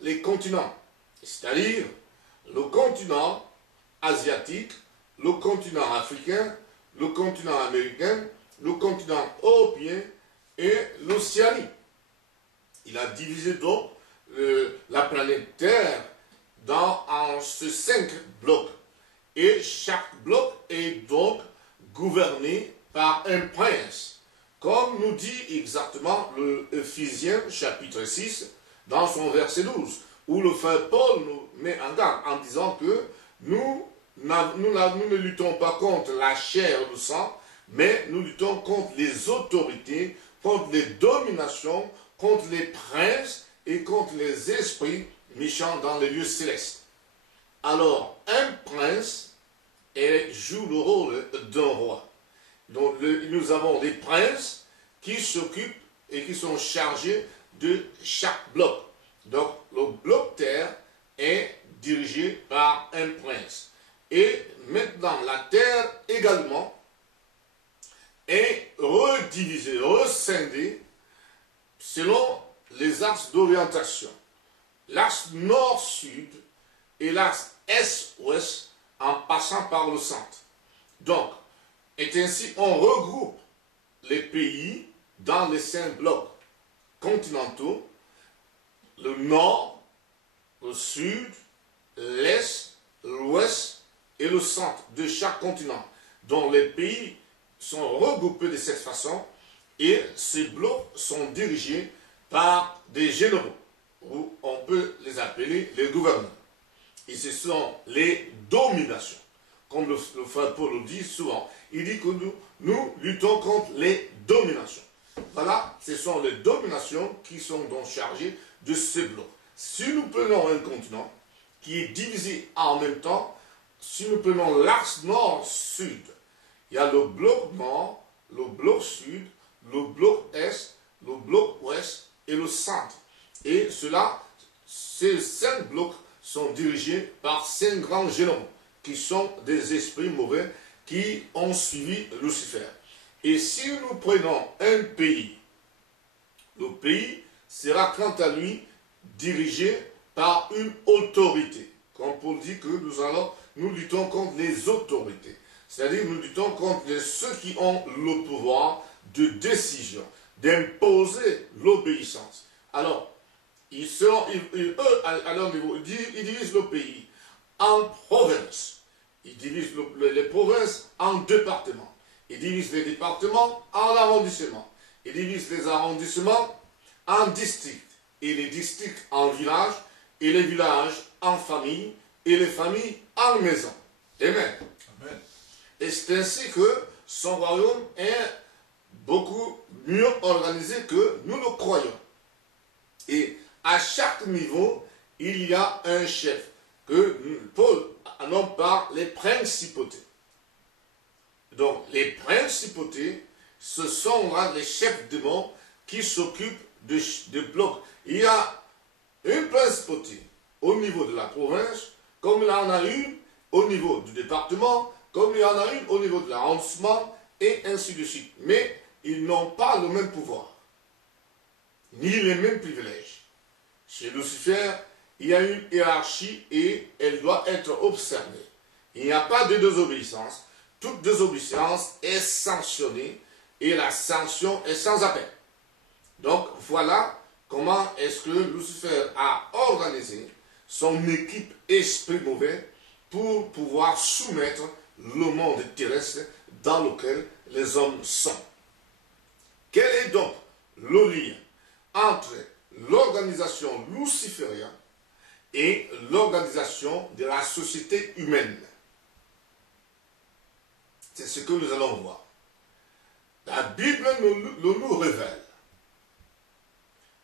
les continents, c'est-à-dire le continent asiatique, le continent africain, le continent américain, le continent européen et l'Océanie. Il a divisé donc la planète Terre en ces 5 blocs. Et chaque bloc est donc gouverné par un prince, comme nous dit exactement le Éphésiens chapitre 6 dans son verset 12, où le frère Paul nous met en garde en disant que nous ne luttons pas contre la chair ou le sang, mais nous luttons contre les autorités, contre les dominations, contre les princes et contre les esprits méchants dans les lieux célestes. Alors, un prince joue le rôle d'un roi. Donc, nous avons des princes qui s'occupent et qui sont chargés de chaque bloc. Donc, le bloc terre est dirigé par un prince. Et maintenant, la terre également est redivisée, rescindée selon les axes d'orientation. L'axe nord-sud et l'axe est-ouest en passant par le centre. Donc, et ainsi, on regroupe les pays dans les 5 blocs continentaux, le nord, le sud, l'est, l'ouest et le centre de chaque continent, dont les pays sont regroupés de cette façon et ces blocs sont dirigés par des généraux, ou on peut les appeler les gouverneurs. Et ce sont les dominations. Comme le frère Paul le dit souvent, il dit que nous luttons contre les dominations. Voilà, ce sont les dominations qui sont donc chargées de ces blocs. Si nous prenons un continent qui est divisé en même temps, si nous prenons l'axe nord-sud, il y a le bloc nord, le bloc sud, le bloc est, le bloc ouest et le centre. Et ces 5 blocs sont dirigés par 5 grands généraux, qui sont des esprits mauvais qui ont suivi Lucifer. Et si nous prenons un pays, le pays sera quant à lui dirigé par une autorité. Comme Paul dit que nous luttons contre les autorités. C'est-à-dire nous luttons contre ceux qui ont le pouvoir de décision, d'imposer l'obéissance. Alors, ils divisent le pays en provinces. Ils divisent les provinces en départements. Ils divisent les départements en arrondissements. Ils divisent les arrondissements en districts. Et les districts en villages. Et les villages en familles. Et les familles en maisons. Amen. Amen. Et c'est ainsi que son royaume est beaucoup mieux organisé que nous le croyons. Et à chaque niveau, il y a un chef, que Paul nomme par les principautés. Donc, les principautés, ce sont là les chefs démons qui s'occupent de blocs. Il y a une principauté au niveau de la province, comme il y en a une au niveau du département, comme il y en a une au niveau de l'arrondissement, et ainsi de suite. Mais ils n'ont pas le même pouvoir, ni les mêmes privilèges. Chez Lucifer, il y a une hiérarchie et elle doit être observée. Il n'y a pas de désobéissance. Toute désobéissance est sanctionnée et la sanction est sans appel. Donc voilà comment est-ce que Lucifer a organisé son équipe esprit mauvais pour pouvoir soumettre le monde terrestre dans lequel les hommes sont. Quel est donc le lien entre l'organisation luciférienne et l'organisation de la société humaine? C'est ce que nous allons voir. La Bible nous révèle.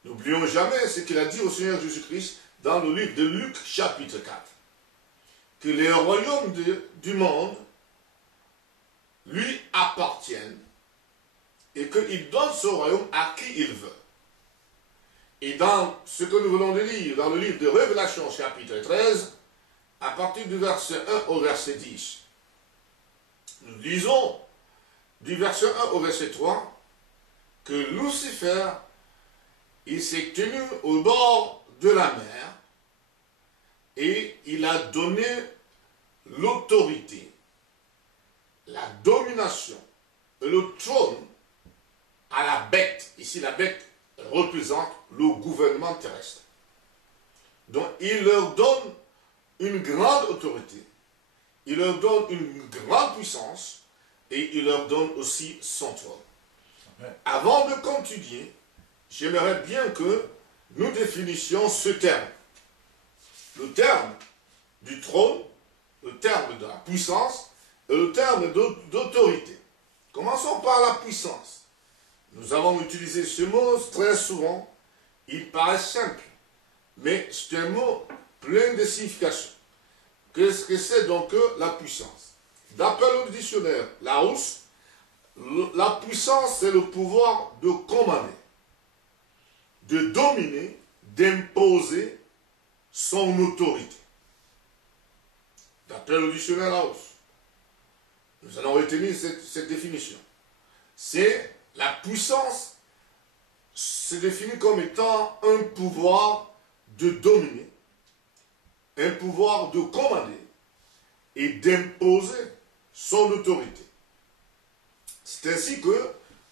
N'oublions jamais ce qu'il a dit au Seigneur Jésus-Christ dans le livre de Luc chapitre 4. Que les royaumes du monde lui appartiennent et qu'il donne ce royaume à qui il veut. Et dans ce que nous venons de lire, dans le livre de Révélation chapitre 13, à partir du verset 1 au verset 10, nous lisons du verset 1 au verset 3 que Lucifer, il s'est tenu au bord de la mer et il a donné l'autorité, la domination et le trône à la bête. Ici, la bête représente le gouvernement terrestre. Donc, il leur donne une grande autorité, il leur donne une grande puissance et il leur donne aussi son trône. Amen. Avant de continuer, j'aimerais bien que nous définissions ce terme. Le terme du trône, le terme de la puissance et le terme d'autorité. Commençons par la puissance. Nous avons utilisé ce mot très souvent. Il paraît simple, mais c'est un mot plein de signification. Qu'est-ce que c'est donc la puissance? D'après le dictionnaire Larousse, la puissance, c'est le pouvoir de commander, de dominer, d'imposer son autorité. D'après le dictionnaire Larousse, nous allons retenir cette définition. C'est la puissance, c'est défini comme étant un pouvoir de dominer, un pouvoir de commander et d'imposer son autorité. C'est ainsi que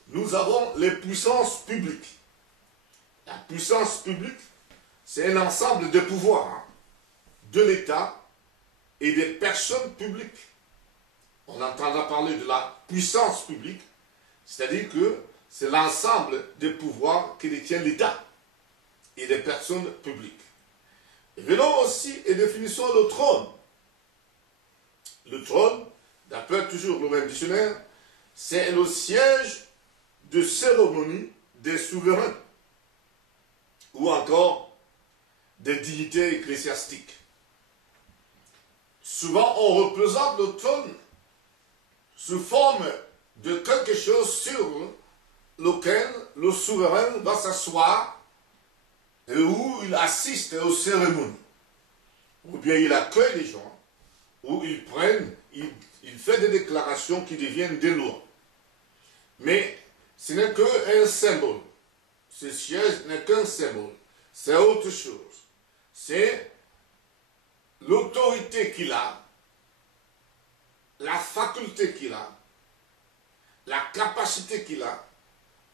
nous avons les puissances publiques. La puissance publique, c'est un ensemble de pouvoirs de l'État et des personnes publiques. On entendra parler de la puissance publique, c'est-à-dire que c'est l'ensemble des pouvoirs qui détient l'État et des personnes publiques. Et venons aussi et définissons le trône. Le trône, d'après toujours le même dictionnaire, c'est le siège de cérémonie des souverains ou encore des dignités ecclésiastiques. Souvent, on représente le trône sous forme de quelque chose sur lequel le souverain va s'asseoir et où il assiste aux cérémonies, ou bien il accueille les gens, où il fait des déclarations qui deviennent des lois. Mais ce n'est qu'un symbole. Ce siège n'est qu'un symbole. C'est autre chose. C'est l'autorité qu'il a, la faculté qu'il a, la capacité qu'il a,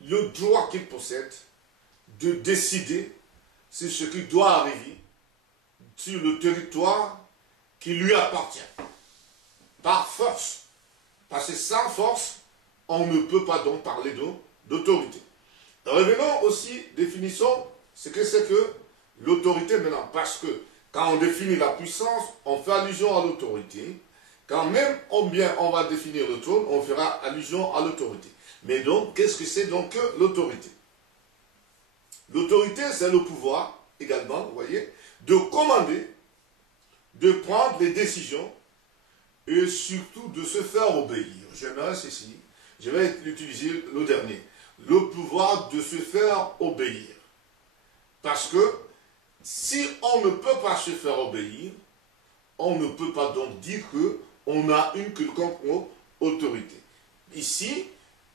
le droit qu'il possède de décider sur ce qui doit arriver sur le territoire qui lui appartient. Par force. Parce que sans force, on ne peut pas donc parler d'autorité. Revenons aussi, définissons ce que c'est que l'autorité maintenant. Parce que quand on définit la puissance, on fait allusion à l'autorité. Quand même on va définir le trône, on fera allusion à l'autorité. Mais donc, qu'est-ce que c'est donc l'autorité? L'autorité, c'est le pouvoir, également, vous voyez, de commander, de prendre les décisions et surtout de se faire obéir. J'aimerais ceci, je vais utiliser le dernier. Le pouvoir de se faire obéir. Parce que si on ne peut pas se faire obéir, on ne peut pas donc dire qu'on a une quelconque autorité. Ici,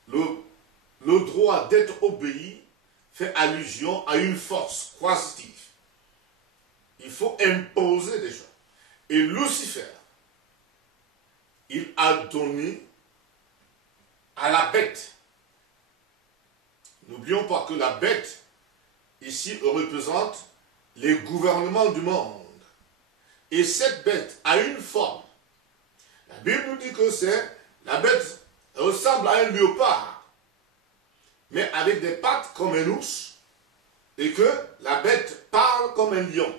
le droit d'être obéi fait allusion à une force coercitive. Il faut imposer des gens. Et Lucifer, il a donné à la bête. N'oublions pas que la bête, ici, représente les gouvernements du monde. Et cette bête a une forme. La Bible nous dit que la bête ressemble à un léopard, mais avec des pattes comme un ours, et que la bête parle comme un lion.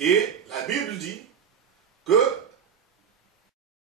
Et la Bible dit